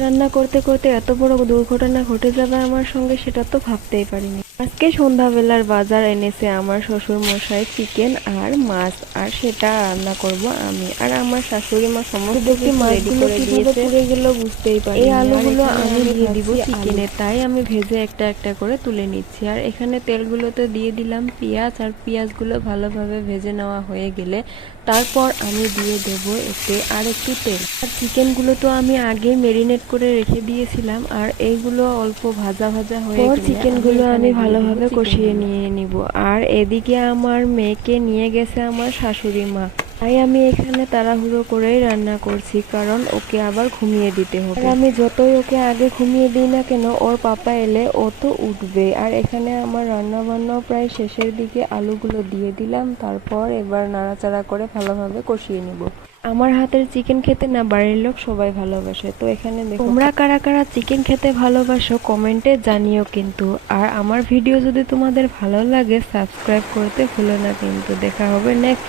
রান্না করতে করতে এত বড় দুর্ঘটনা ঘটে যাবে আমার সঙ্গে, সেটা তো ভাবতেই পারিনি। আজকে সন্ধ্যাবেলার বাজার এনেছে আমার শ্বশুর মশাই চিকেন আর মাছ, আর সেটা রান্না করব আমি। আর আমার শাশুড়ি মা সমস্ত কিছু রেডি করে দিয়েছে। পুড়ে গেল বুঝতেই পারি। এই আলুগুলো আমি দিয়ে দিব চিকেনে, তাই আমি ভেজে একটা একটা করে তুলে নিচ্ছি। আর এখানে তেলগুলোতে দিয়ে দিলাম পেঁয়াজ, আর পেঁয়াজগুলো ভালোভাবে ভেজে নেওয়া হয়ে গেলে তারপর আমি দিয়ে দেব এতে আর একটু তেল। আর চিকেনগুলো তো আমি আগে মেরিনেট করে রেখে দিয়েছিলাম, আর এইগুলো অল্প ভাজা ভাজা হয়ে গেলে চিকেনগুলো আমি ভালোভাবে কষিয়ে নিয়ে নিব। আর এদিকে আমার মেয়েকে নিয়ে গেছে আমার শাশুড়ি মা, তাই আমি এখানে তাড়াহুড়ো করেই রান্না করছি, কারণ ওকে আবার ঘুমিয়ে দিতে হবে। আর আমি যতই ওকে আগে ঘুমিয়ে দিই না কেন, ওর পাপা এলে ও তো উঠবে। আর এখানে আমার রান্না বান্নাও প্রায় শেষের দিকে, আলুগুলো দিয়ে দিলাম, তারপর এবার নাড়াচাড়া করে ভালোভাবে কষিয়ে নিব। আমার হাতের চিকেন খেতে না বাড়ির লোক সবাই ভালোবাসে। তো এখানে দেখো, তোমরা কারা কারা চিকেন খেতে ভালোবাসো কমেন্টে জানিও কিন্তু। আর আমার ভিডিও যদি তোমাদের ভালো লাগে সাবস্ক্রাইব করতে ভুলো না কিন্তু। দেখা হবে নেক্সট